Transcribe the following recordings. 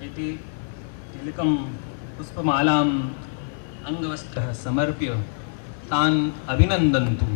इति तिलकं पुष्पमालाम् अंगवस्त्रः समर्प्य तान् अभिनन्दन्तु।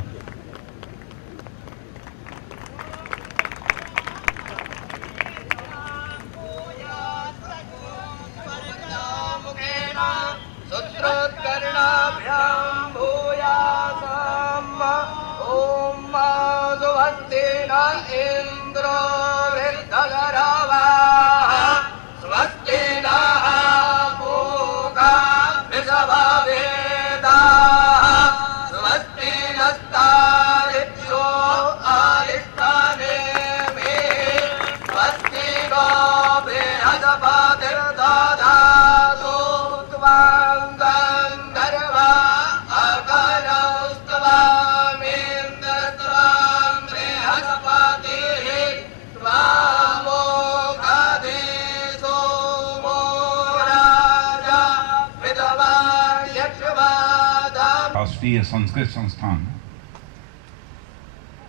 राष्ट्रीय संस्कृत संस्थान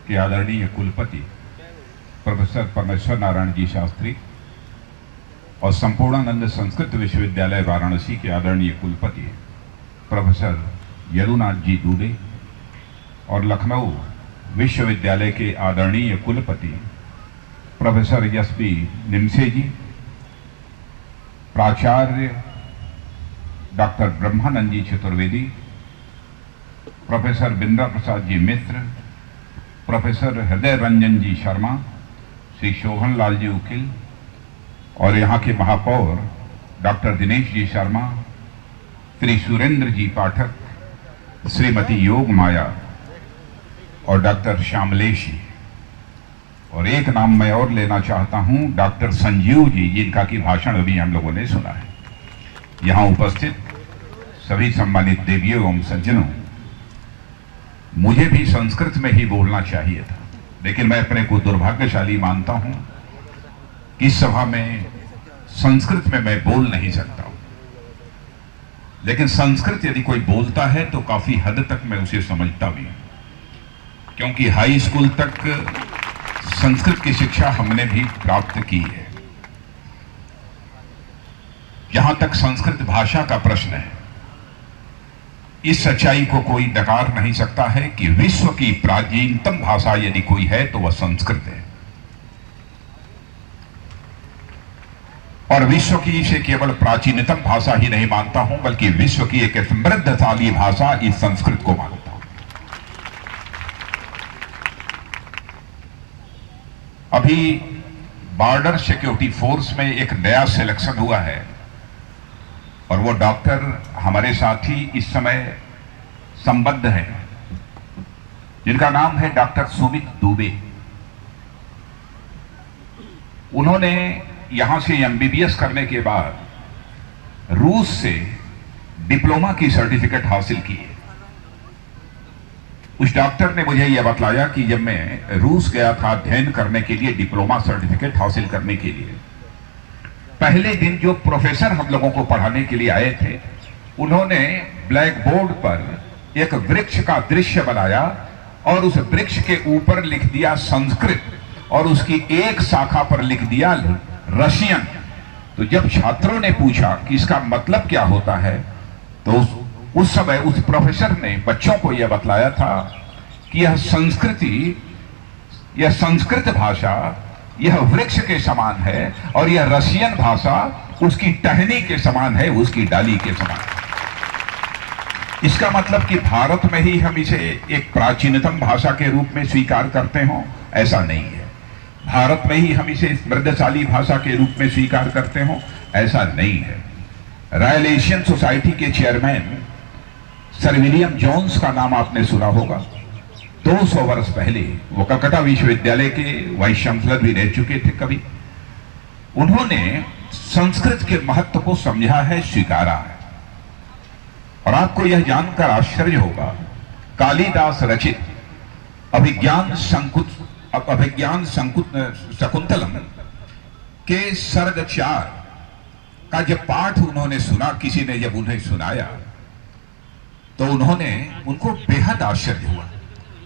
के आदरणीय कुलपति प्रोफेसर परमेश्वर नारायण जी शास्त्री और संपूर्णानंद संस्कृत विश्वविद्यालय वाराणसी के आदरणीय कुलपति प्रोफेसर यदुनाथ जी दुबे और लखनऊ विश्वविद्यालय के आदरणीय कुलपति प्रोफेसर एस.बी. निमसे जी, प्राचार्य डॉक्टर ब्रह्मानंद जी चतुर्वेदी, प्रोफेसर बिंद्रा प्रसाद जी मिश्र, प्रोफेसर हृदय रंजन जी शर्मा, श्री शोभन लाल जी उकिल और यहाँ के महापौर डॉक्टर दिनेश जी शर्मा, श्री सुरेंद्र जी पाठक, श्रीमती योग माया और डॉक्टर श्यामलेश जी। और एक नाम मैं और लेना चाहता हूँ, डॉक्टर संजीव जी, जिनका की भाषण अभी हम लोगों ने सुना है। यहाँ उपस्थित सभी सम्मानित देवियों एवं सज्जनों, मुझे भी संस्कृत में ही बोलना चाहिए था, लेकिन मैं अपने को दुर्भाग्यशाली मानता हूं कि इस सभा में संस्कृत में मैं बोल नहीं सकता हूं। लेकिन संस्कृत यदि कोई बोलता है तो काफी हद तक मैं उसे समझता भी हूं, क्योंकि हाई स्कूल तक संस्कृत की शिक्षा हमने भी प्राप्त की है। जहां तक संस्कृत भाषा का प्रश्न है, इस सच्चाई को कोई नकार नहीं सकता है कि विश्व की प्राचीनतम भाषा यदि कोई है तो वह संस्कृत है। और विश्व की इसे केवल प्राचीनतम भाषा ही नहीं मानता हूं, बल्कि विश्व की एक समृद्धशाली भाषा इस संस्कृत को मानता हूं। अभी बॉर्डर सिक्योरिटी फोर्स में एक नया सिलेक्शन हुआ है और वो डॉक्टर हमारे साथ ही इस समय संबद्ध है, जिनका नाम है डॉक्टर सुमित दुबे। उन्होंने यहां से एमबीबीएस करने के बाद रूस से डिप्लोमा की सर्टिफिकेट हासिल की है। उस डॉक्टर ने मुझे यह बतलाया कि जब मैं रूस गया था अध्ययन करने के लिए, डिप्लोमा सर्टिफिकेट हासिल करने के लिए, पहले दिन जो प्रोफेसर हम लोगों को पढ़ाने के लिए आए थे, उन्होंने ब्लैक बोर्ड पर एक वृक्ष का दृश्य बनाया और उस वृक्ष के ऊपर लिख दिया संस्कृत और उसकी एक शाखा पर लिख दिया रशियन। तो जब छात्रों ने पूछा कि इसका मतलब क्या होता है, तो उस समय उस प्रोफेसर ने बच्चों को यह बतलाया था कि यह संस्कृति, यह संस्कृत भाषा यह वृक्ष के समान है और यह रशियन भाषा उसकी टहनी के समान है, उसकी डाली के समान है। इसका मतलब कि भारत में ही हम इसे एक प्राचीनतम भाषा के रूप में स्वीकार करते हो, ऐसा नहीं है। भारत में ही हम इसे समृद्धशाली भाषा के रूप में स्वीकार करते हो, ऐसा नहीं है। रॉयल एशियन सोसाइटी के चेयरमैन सर विलियम जोन्स का नाम आपने सुना होगा। 200 वर्ष पहले वो कलकत्ता विश्वविद्यालय के वाइस चांसलर भी रह चुके थे कभी। उन्होंने संस्कृत के महत्व को समझा है, स्वीकारा है। और आपको यह जानकर आश्चर्य होगा, कालिदास रचित अभिज्ञान शकुंतलम के सर्ग 4 का जब पाठ उन्होंने सुना, किसी ने जब उन्हें सुनाया तो उनको बेहद आश्चर्य हुआ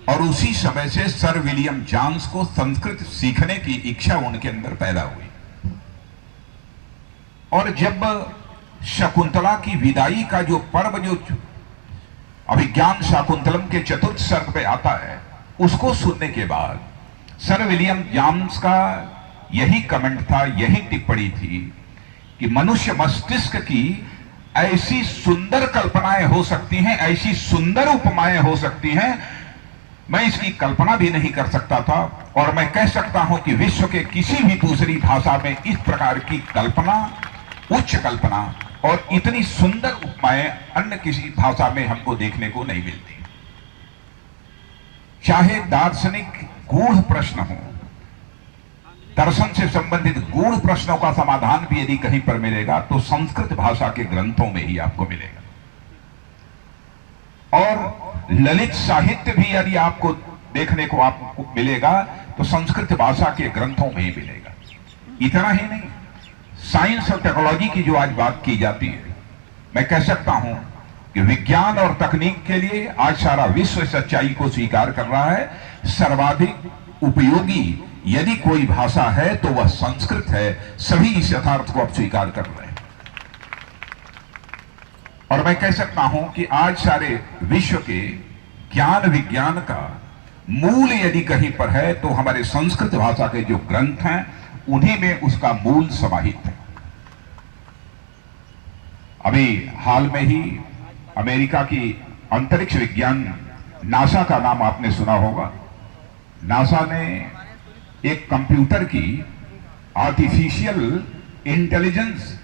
और उसी समय से सर विलियम जोन्स को संस्कृत सीखने की इच्छा उनके अंदर पैदा हुई। और जब शकुंतला की विदाई का जो पर्व जो अभिज्ञान शाकुंतलम के चतुर्थ सर्ग पे आता है, उसको सुनने के बाद सर विलियम जेम्स का यही कमेंट था, यही टिप्पणी थी कि मनुष्य मस्तिष्क की ऐसी सुंदर कल्पनाएं हो सकती हैं, ऐसी सुंदर उपमाएं हो सकती हैं, मैं इसकी कल्पना भी नहीं कर सकता था। और मैं कह सकता हूं कि विश्व के किसी भी दूसरी भाषा में इस प्रकार की कल्पना, उच्च कल्पना और इतनी सुंदर उपमाएं अन्य किसी भाषा में हमको देखने को नहीं मिलती। चाहे दार्शनिक गूढ़ प्रश्न हो, दर्शन से संबंधित गूढ़ प्रश्नों का समाधान भी यदि कहीं पर मिलेगा तो संस्कृत भाषा के ग्रंथों में ही आपको मिलेगा। और ललित साहित्य भी यदि आपको देखने को आपको मिलेगा तो संस्कृत भाषा के ग्रंथों में ही मिलेगा। इतना ही नहीं, साइंस और टेक्नोलॉजी की जो आज बात की जाती है, मैं कह सकता हूं कि विज्ञान और तकनीक के लिए आज सारा विश्व सच्चाई को स्वीकार कर रहा है। सर्वाधिक उपयोगी यदि कोई भाषा है तो वह संस्कृत है। सभी इस यथार्थ को अब स्वीकार कर रहे हैं। और मैं कह सकता हूं कि आज सारे विश्व के ज्ञान विज्ञान का मूल यदि कहीं पर है तो हमारे संस्कृत भाषा के जो ग्रंथ हैं उन्हीं में उसका मूल समाहित है। अभी हाल में ही अमेरिका की अंतरिक्ष विज्ञान नासा का नाम आपने सुना होगा। नासा ने एक कंप्यूटर की आर्टिफिशियल इंटेलिजेंस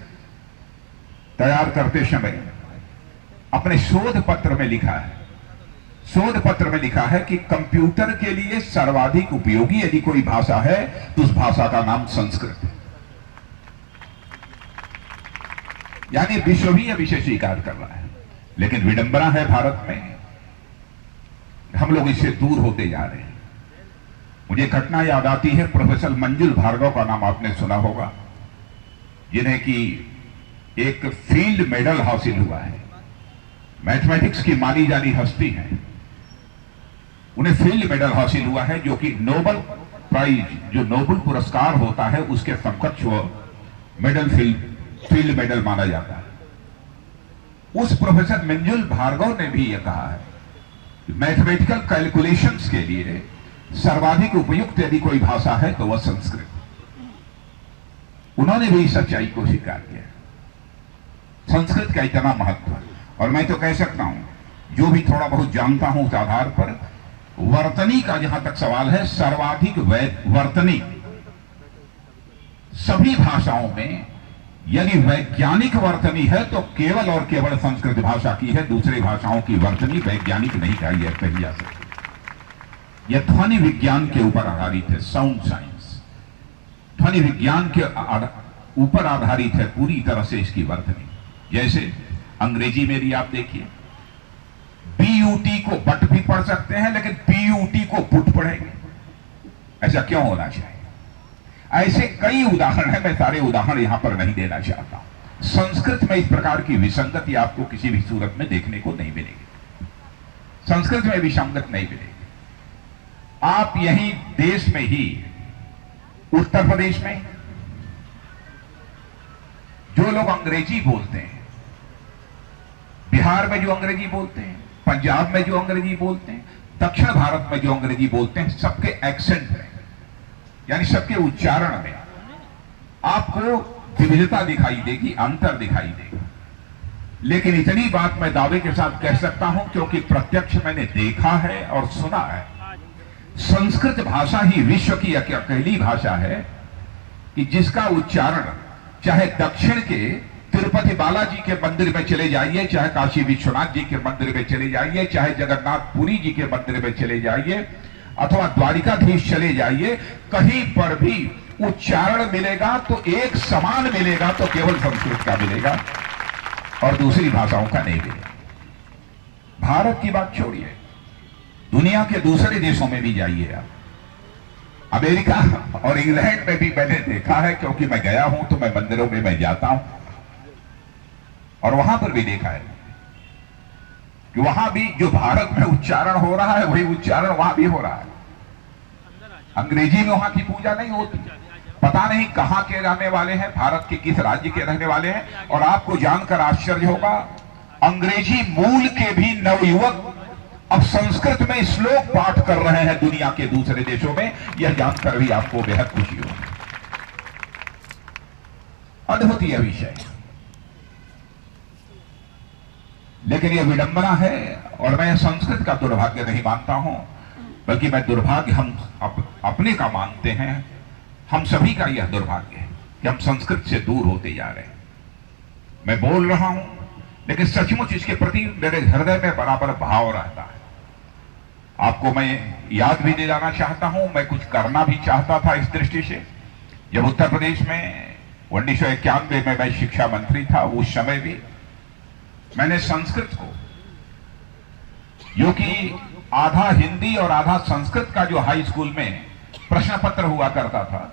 तैयार करते समय अपने शोध पत्र में लिखा है, कि कंप्यूटर के लिए सर्वाधिक उपयोगी यदि कोई भाषा है तो उस भाषा का नाम संस्कृत है। यानी विश्व भी यह विषय स्वीकार कर रहा है। लेकिन विडंबना है भारत में, हम लोग इससे दूर होते जा रहे हैं। मुझे घटना याद आती है, प्रोफेसर मंजुल भार्गव का नाम आपने सुना होगा, जिन्हें कि एक फील्ड मेडल हासिल हुआ है। मैथमेटिक्स की मानी जानी हस्ती है, उन्हें फील्ड मेडल हासिल हुआ है, जो कि नोबेल प्राइज, जो नोबेल पुरस्कार होता है, उसके समकक्ष वो मेडल फील्ड मेडल माना जाता है। उस प्रोफेसर मंजुल भार्गव ने भी यह कहा है कि मैथमेटिकल कैलकुलेशंस के लिए सर्वाधिक उपयुक्त यदि कोई भाषा है तो वह संस्कृत। उन्होंने भी सच्चाई को स्वीकार किया, संस्कृत का इतना महत्व है। और मैं तो कह सकता हूं, जो भी थोड़ा बहुत जानता हूं उस आधार पर, वर्तनी का जहां तक सवाल है, सर्वाधिक वर्तनी सभी भाषाओं में यदि वैज्ञानिक वर्तनी है तो केवल और केवल संस्कृत भाषा की है। दूसरी भाषाओं की वर्तनी वैज्ञानिक नहीं कही जा सकती। यह ध्वनि विज्ञान के ऊपर आधारित है, साउंड साइंस ध्वनि विज्ञान के ऊपर आधारित है पूरी तरह से इसकी वर्तनी। जैसे अंग्रेजी में भी आप देखिए, बीयूटी को बट भी पढ़ सकते हैं, लेकिन पीयूटी को बुट पढ़ेंगे। ऐसा क्यों होना चाहिए? ऐसे कई उदाहरण हैं, मैं सारे उदाहरण यहां पर नहीं देना चाहता। संस्कृत में इस प्रकार की विसंगति आपको किसी भी सूरत में देखने को नहीं मिलेगी। संस्कृत में विसंगत नहीं मिलेगी। आप यही देश में ही, उत्तर प्रदेश में जो लोग अंग्रेजी बोलते हैं, बिहार में जो अंग्रेजी बोलते हैं, पंजाब में जो अंग्रेजी बोलते हैं, दक्षिण भारत में जो अंग्रेजी बोलते हैं, सबके एक्सेंट में, यानी सबके उच्चारण में आपको विविधता दिखाई देगी, अंतर दिखाई देगा। लेकिन इतनी बात मैं दावे के साथ कह सकता हूं, क्योंकि प्रत्यक्ष मैंने देखा है और सुना है, संस्कृत भाषा ही विश्व की अकेली भाषा है कि जिसका उच्चारण चाहे दक्षिण के तिरुपति बालाजी के मंदिर में चले जाइए, चाहे काशी विश्वनाथ जी के मंदिर में चले जाइए, चाहे जगन्नाथपुरी जी के मंदिर में चले जाइए, अथवा द्वारिकाधीश चले जाइए, कहीं पर भी उच्चारण मिलेगा तो एक समान मिलेगा, तो केवल संस्कृत का मिलेगा और दूसरी भाषाओं का नहीं मिलेगा। भारत की बात छोड़िए, दुनिया के दूसरे देशों में भी जाइए आप, अमेरिका और इंग्लैंड में भी मैंने देखा है, क्योंकि मैं गया हूं तो मैं मंदिरों में मैं जाता हूं, और वहां पर भी देखा है कि वहां भी जो भारत में उच्चारण हो रहा है वही उच्चारण वहां भी हो रहा है। अंग्रेजी में वहां की पूजा नहीं होती, पता नहीं कहां के रहने वाले हैं, भारत के किस राज्य के रहने वाले हैं। और आपको जानकर आश्चर्य होगा, अंग्रेजी मूल के भी नवयुवक अब संस्कृत में श्लोक पाठ कर रहे हैं दुनिया के दूसरे देशों में। यह जानकर भी आपको बेहद खुशी होगी। अद्भुत विषय, लेकिन यह विडंबना है। और मैं संस्कृत का दुर्भाग्य नहीं मानता हूं, बल्कि मैं दुर्भाग्य हम अपने का मानते हैं। हम सभी का यह दुर्भाग्य है कि हम संस्कृत से दूर होते जा रहे हैं। मैं बोल रहा हूं, लेकिन सचमुच इसके प्रति मेरे हृदय में बराबर भाव रहता है। आपको मैं याद भी दिलाना चाहता हूं, मैं कुछ करना भी चाहता था इस दृष्टि से। जब उत्तर प्रदेश में 1991 में मैं शिक्षा मंत्री था, उस समय भी मैंने संस्कृत को, जो कि आधा हिंदी और आधा संस्कृत का जो हाई स्कूल में प्रश्न पत्र हुआ करता था,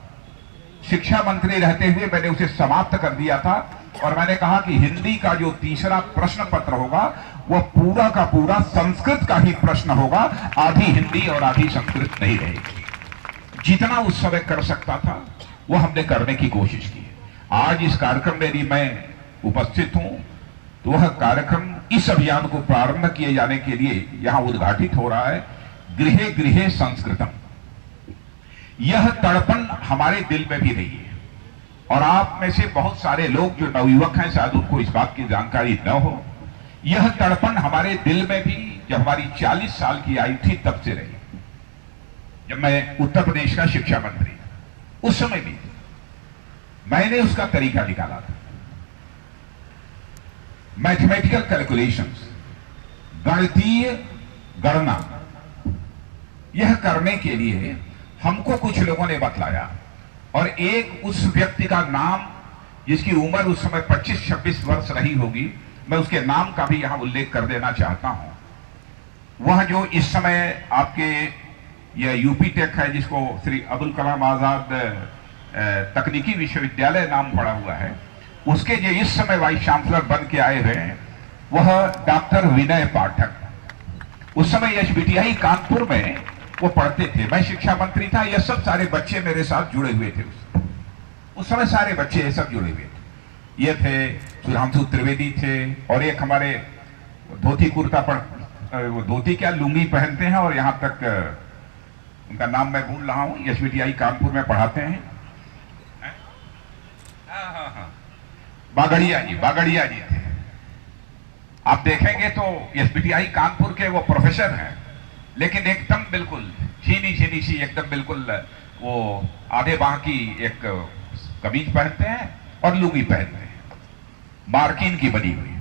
शिक्षा मंत्री रहते हुए मैंने उसे समाप्त कर दिया था। और मैंने कहा कि हिंदी का जो तीसरा प्रश्न पत्र होगा वह पूरा का पूरा संस्कृत का ही प्रश्न होगा, आधी हिंदी और आधी संस्कृत नहीं रहेगी। जितना उस समय कर सकता था वह हमने करने की कोशिश की है। आज इस कार्यक्रम में यदि मैं उपस्थित हूं तो वह कार्यक्रम इस अभियान को प्रारंभ किए जाने के लिए यहां उद्घाटित हो रहा है, गृहे गृहे संस्कृतम। यह तड़पन हमारे दिल में भी रही है। और आप में से बहुत सारे लोग जो नवयुवक हैं, शायद उनको इस बात की जानकारी न हो। यह तड़पन हमारे दिल में भी जब हमारी 40 साल की आयु थी तब से रही। जब मैं उत्तर प्रदेश का शिक्षा मंत्री, उस समय भी मैंने उसका तरीका निकाला था। मैथमेटिकल कैलकुलेशंस, गणितीय गणना, यह करने के लिए हमको कुछ लोगों ने बतलाया। और एक उस व्यक्ति का नाम, जिसकी उम्र उस समय 25-26 वर्ष रही होगी, मैं उसके नाम का भी यहां उल्लेख कर देना चाहता हूं। वह जो इस समय आपके यह यूपी टेक है, जिसको श्री अब्दुल कलाम आजाद तकनीकी विश्वविद्यालय नाम पड़ा हुआ है, उसके जो इस समय वाइस चांसलर बन के आए हुए हैं, वह डॉक्टर विनय पाठक। उस समय एसबीटीआई कानपुर में वो पढ़ते थे। मैं शिक्षा मंत्री था। ये सब सारे बच्चे मेरे साथ जुड़े हुए थे। उस समय सारे बच्चे ये सब जुड़े हुए थे। ये थे सुधांशु त्रिवेदी थे, और एक हमारे धोती कुर्ता पर, वो धोती क्या लुंगी पहनते हैं, और यहां तक उनका नाम मैं भूल रहा हूं, एसबीटीआई कानपुर में पढ़ाते हैं। बागड़िया जी थे। आप देखेंगे तो एसबीटीआई कानपुर के वो प्रोफेसर हैं, लेकिन एकदम बिल्कुल छीनी सी, एकदम बिल्कुल वो आधे बाह की एक कमीज पहनते हैं और लुंगी पहनते हैं, मार्किन की बनी हुई।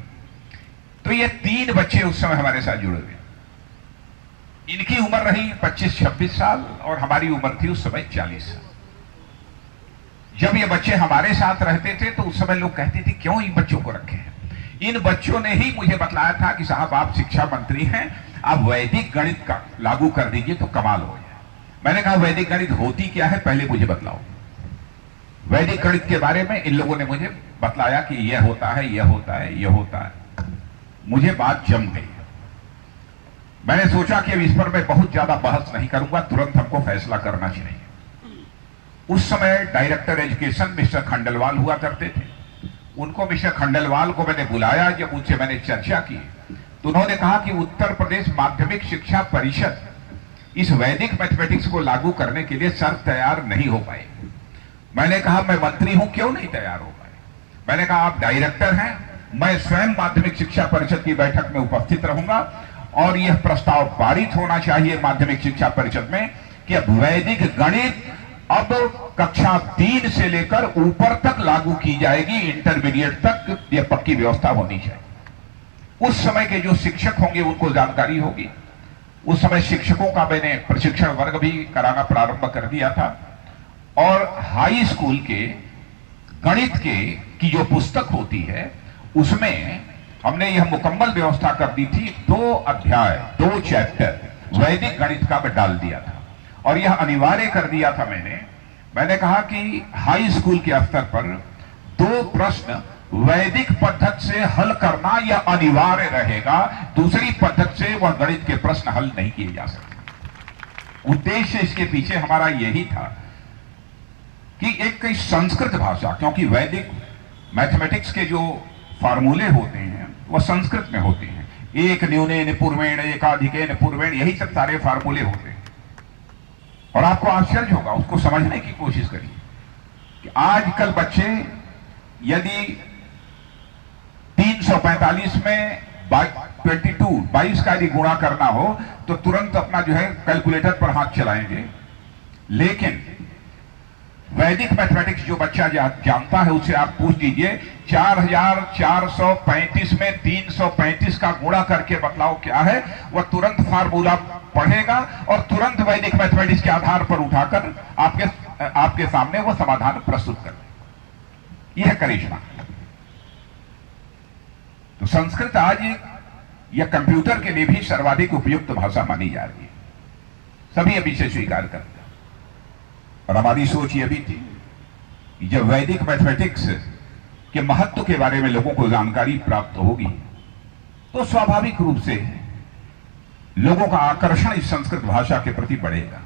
तो ये 3 बच्चे उस समय हमारे साथ जुड़े हुए। इनकी उम्र रही 25-26 साल और हमारी उम्र थी उस समय 40 साल। जब ये बच्चे हमारे साथ रहते थे तो उस समय लोग कहते थे क्यों इन बच्चों को रखे हैं। इन बच्चों ने ही मुझे बतलाया था कि साहब आप शिक्षा मंत्री हैं, आप वैदिक गणित का लागू कर दीजिए तो कमाल हो जाए। मैंने कहा वैदिक गणित होती क्या है पहले मुझे बतलाओ। वैदिक गणित के बारे में इन लोगों ने मुझे बतलाया कि यह होता है, यह होता है, यह होता है। मुझे बात जम गई। मैंने सोचा कि अब इस पर मैं बहुत ज्यादा बहस नहीं करूंगा, तुरंत हमको फैसला करना चाहिए। उस समय डायरेक्टर एजुकेशन मिस्टर खंडेलवाल हुआ करते थे। उनको मिस्टर खंडेलवाल को मैंने बुलाया। जब उनसे मैंने चर्चा की तो उन्होंने कहा कि उत्तर प्रदेश माध्यमिक शिक्षा परिषद इस वैदिक मैथमेटिक्स को लागू करने के लिए सर तैयार नहीं हो पाए। मैंने कहा मैं मंत्री हूं, क्यों नहीं तैयार हो पाए। मैंने कहा आप डायरेक्टर हैं, मैं स्वयं माध्यमिक शिक्षा परिषद की बैठक में उपस्थित रहूंगा और यह प्रस्ताव पारित होना चाहिए माध्यमिक शिक्षा परिषद में कि अब वैदिक गणित अब कक्षा 3 से लेकर ऊपर तक लागू की जाएगी, इंटरमीडिएट तक यह पक्की व्यवस्था होनी चाहिए। उस समय के जो शिक्षक होंगे उनको जानकारी होगी। उस समय शिक्षकों का मैंने प्रशिक्षण वर्ग भी कराना प्रारंभ कर दिया था और हाई स्कूल के गणित की जो पुस्तक होती है उसमें हमने यह मुकम्मल व्यवस्था कर दी थी। 2 अध्याय 2 चैप्टर वैदिक गणित का मैं डाल दिया था और यह अनिवार्य कर दिया था। मैंने कहा कि हाई स्कूल के स्तर पर 2 प्रश्न वैदिक पद्धति से हल करना यह अनिवार्य रहेगा, दूसरी पद्धति से वह गणित के प्रश्न हल नहीं किए जा सकते। उद्देश्य इसके पीछे हमारा यही था कि एक संस्कृत भाषा, क्योंकि वैदिक मैथमेटिक्स के जो फार्मूले होते हैं वह संस्कृत में होते हैं। एक न्यूनेन पूर्वेण एकाधिकेन पूर्वेण, यही सब सारे फार्मूले होते हैं। और आपको आश्चर्य होगा, उसको समझने की कोशिश करिए कि आजकल बच्चे यदि 345 में 22 का यदि गुणा करना हो तो तुरंत अपना जो है कैलकुलेटर पर हाथ चलाएंगे, लेकिन वैदिक मैथमेटिक्स जो बच्चा जानता है उससे आप पूछ दीजिए 4435 में 335 का गुणा करके बतलाओ क्या है, वह तुरंत फार्मूला पढ़ेगा और तुरंत वैदिक मैथमेटिक्स के आधार पर उठाकर आपके सामने वह समाधान प्रस्तुत कर। यह करिश्मा। तो संस्कृत आज यह कंप्यूटर के लिए भी सर्वाधिक उपयुक्त भाषा मानी जा रही है। सभी अभी से स्वीकार करते हैं। और हमारी सोच यह भी थी कि जब वैदिक मैथमेटिक्स के महत्व के बारे में लोगों को जानकारी प्राप्त होगी तो स्वाभाविक रूप से लोगों का आकर्षण इस संस्कृत भाषा के प्रति बढ़ेगा।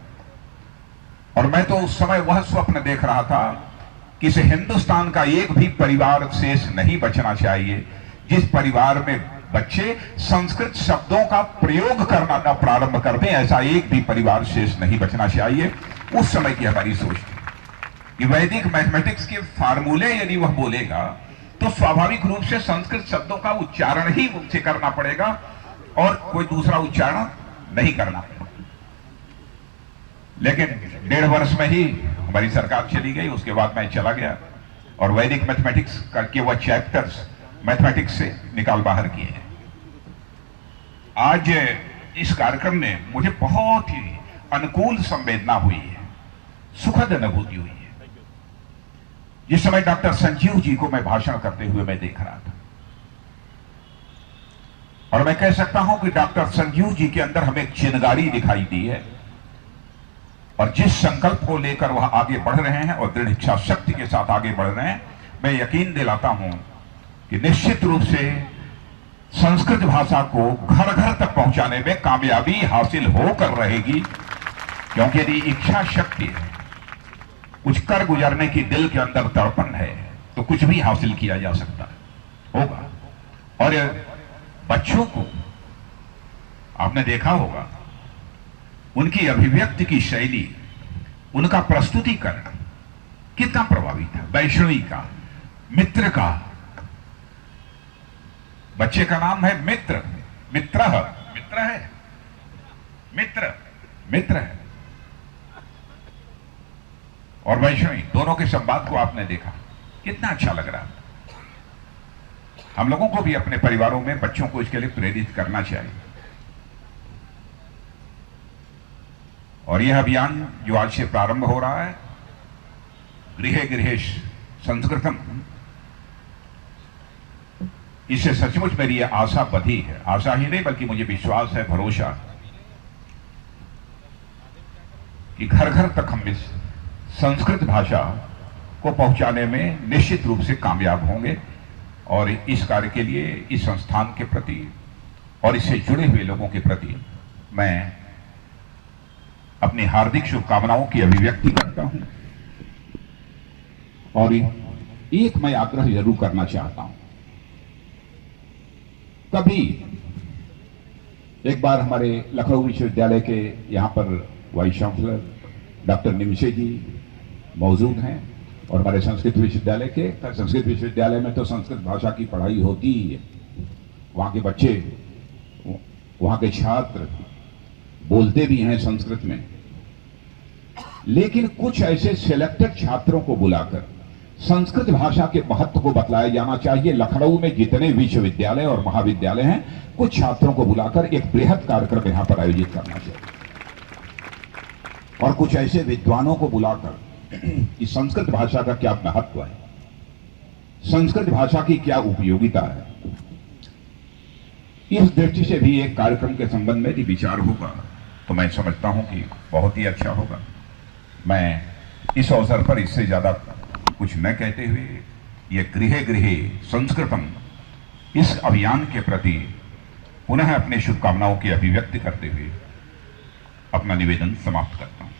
और मैं तो उस समय वह स्वप्न देख रहा था कि इस हिंदुस्तान का एक भी परिवार शेष नहीं बचना चाहिए जिस परिवार में बच्चे संस्कृत शब्दों का प्रयोग करना न प्रारंभ कर दें। ऐसा एक भी परिवार शेष नहीं बचना चाहिए। उस समय की हमारी सोच थी कि वैदिक मैथमेटिक्स के फार्मूले यदि वह बोलेगा तो स्वाभाविक रूप से संस्कृत शब्दों का उच्चारण ही उनसे करना पड़ेगा और कोई दूसरा उच्चारण नहीं करना पड़ेगा। लेकिन 1.5 वर्ष में ही हमारी सरकार चली गई। उसके बाद मैं चला गया और वैदिक मैथमेटिक्स करके वह चैप्टर्स मैथमेटिक्स से निकाल बाहर किए हैं। आज इस कार्यक्रम ने मुझे बहुत ही अनुकूल संवेदना हुई है, सुखद अनुभूति हुई है। जिस समय डॉक्टर संजीव जी को मैं भाषण करते हुए मैं देख रहा था और मैं कह सकता हूं कि डॉक्टर संजीव जी के अंदर हमें एक चिनगारी दिखाई दी है और जिस संकल्प को लेकर वह आगे बढ़ रहे हैं और दृढ़ इच्छा शक्ति के साथ आगे बढ़ रहे हैं, मैं यकीन दिलाता हूं कि निश्चित रूप से संस्कृत भाषा को घर घर तक पहुंचाने में कामयाबी हासिल होकर रहेगी। क्योंकि यदि इच्छा शक्ति है, कुछ कर गुजरने की दिल के अंदर तड़पन है, तो कुछ भी हासिल किया जा सकता होगा। और बच्चों को आपने देखा होगा, उनकी अभिव्यक्ति की शैली, उनका प्रस्तुतिकरण कितना प्रभावी था। वैष्णवी का, मित्र का, बच्चे का नाम है मित्र, मित्र है, मित्र है और वैष्णवी, दोनों के संवाद को आपने देखा, कितना अच्छा लग रहा। हम लोगों को भी अपने परिवारों में बच्चों को इसके लिए प्रेरित करना चाहिए। और यह अभियान जो आज से प्रारंभ हो रहा है, गृहे गृहे संस्कृतम, इससे सचमुच मेरी यह आशा बधी है। आशा ही नहीं बल्कि मुझे विश्वास है, भरोसा कि घर घर तक हम इस संस्कृत भाषा को पहुंचाने में निश्चित रूप से कामयाब होंगे। और इस कार्य के लिए इस संस्थान के प्रति और इससे जुड़े हुए लोगों के प्रति मैं अपनी हार्दिक शुभकामनाओं की अभिव्यक्ति करता हूं। और एक मैं आग्रह जरूर करना चाहता हूं। कभी एक बार हमारे लखनऊ विश्वविद्यालय के यहां पर वाइस चांसलर डॉक्टर निमशे जी मौजूद हैं और हमारे संस्कृत विश्वविद्यालय में तो संस्कृत भाषा की पढ़ाई होती ही है। वहाँ के बच्चे, वहाँ के छात्र बोलते भी हैं संस्कृत में, लेकिन कुछ ऐसे सिलेक्टेड छात्रों को बुलाकर संस्कृत भाषा के महत्व को बतलाया जाना चाहिए। लखनऊ में जितने विश्वविद्यालय और महाविद्यालय हैं, कुछ छात्रों को बुलाकर एक बृहद कार्यक्रम यहां पर आयोजित करना चाहिए और कुछ ऐसे विद्वानों को बुलाकर इस संस्कृत भाषा का क्या महत्व है, संस्कृत भाषा की क्या उपयोगिता है, इस दृष्टि से भी एक कार्यक्रम के संबंध में यदि विचार होगा तो मैं समझता हूं कि बहुत ही अच्छा होगा। मैं इस अवसर पर इससे ज्यादा कुछ न कहते हुए यह गृहे गृहे संस्कृतम इस अभियान के प्रति पुनः अपने शुभकामनाओं की अभिव्यक्ति करते हुए अपना निवेदन समाप्त करता हूं।